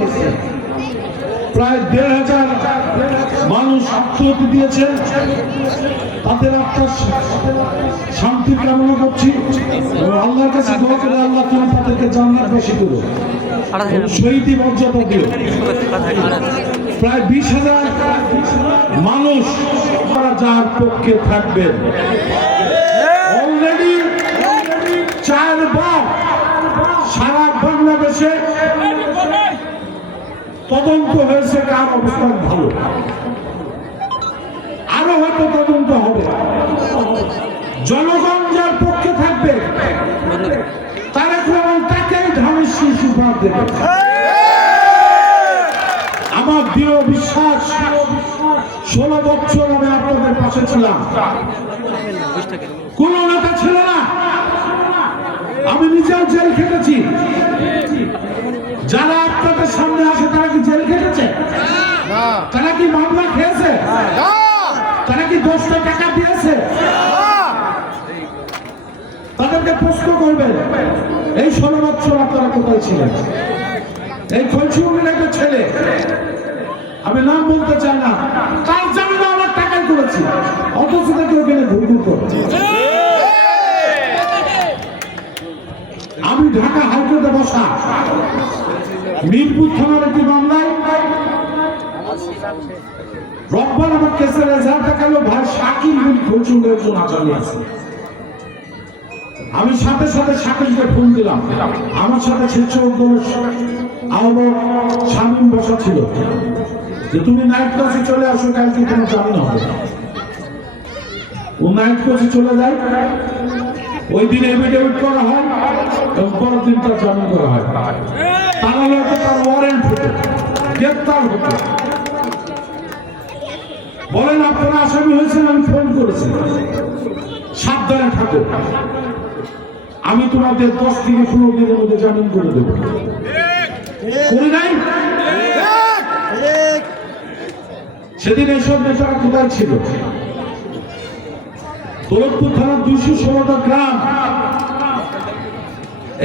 গেছে। প্রায় দেড় হাজার মানুষ আত্মহত্যা দিয়েছেন তাদের আত্মার শান্তি কামনা করছি। আল্লাহর কাছে আল্লাহ তুমি তাদেরকে জান্নাত বেশি করো। শহীদি মর্যাদা দিও। প্রায় বিশ হাজার মানুষ তারা যার পক্ষে থাকবেন। অলরেডি চারবার সারা বাংলাদেশে তদন্ত হয়েছে কার অবস্থান ভালো? আরও হয়তো তদন্ত হবে। জনগণ যার পক্ষে থাকবে তারেক রহমান তাকেই ধানের শীর্ষ দেবে। আমার দৃঢ় বিশ্বাস, ষোলো বছর আমি আপনাদের পাশে ছিলাম। কোন নেতা ছিল না। আমি নিজেও জেল খেটেছি যারা আপনাদের সামনে আসে তারা কি জেল খেটেছে তারা কি মামলা খেয়েছে তারা কি দশটা টাকা দিয়েছে তাদেরকে প্রশ্ন করবেন, এই ষোলো বছর আপনারা কোথায় ছিলেন? এই খলসিউনের একটা ছেলে, আমি নাম বলতে চাই না, তার জামিন আমার টাকায় করেছি, অথচ তাকে ওখানে ঘুরঘুর আমি ঢাকা হাইকোর্টে বসা, মিরপুর থানার একটি মামলায়, রব্বার আমার কেসের রেজাল্ট দেখাল ভাই শাকিল বিন খলসুঙ্গের একজন আছে আমি সাথে সাথে শাকিলকে ফোন দিলাম। আমার সাথে স্বেচ্ছাসেবক আহ্বায়ক শামীম বসা ছিল। যে তুমি নাইট ক্লাসে চলে আসো, কালকে কোনো জামিন হবে। ও নাইট ক্লাসে চলে যায়। ওই দিন এফিডেভিট করা হয় এবং পরের দিন তার জামিন করা হয়। তারা হয়তো তার ওয়ারেন্ট হতো, গ্রেপ্তার হতো। বলেন, আপনারা আসামি হয়েছেন, আমি ফোন করেছি। সাবধানে থাকো আমি তোমাদের দশ থেকে পনেরো দিনের মধ্যে জামিন করে দেবো। করি নাই? সেদিন এইসব নেতারা কোথায় ছিল? দৌলতপুর থানার দুইশো ষোলোটা গ্রাম।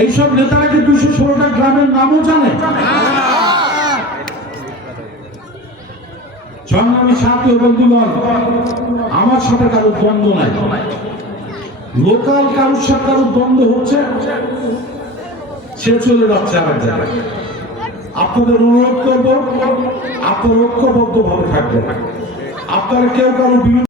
এইসব নেতারা কি দুইশো ষোলোটা গ্রামের নামও জানে? সংগ্রামী সাথী বন্ধুগণ আমার সাথে কারও দ্বন্দ্ব নাই। লোকাল কারোর সাথে কারোর দ্বন্দ্ব হচ্ছে, সে চলে যাচ্ছে আমার জায়গায়। আপনাদের অনুরোধ করব, আপনার ঐক্যবদ্ধ ভাবে থাকবেন। আপনারা কেউ কারও বিরুদ্ধে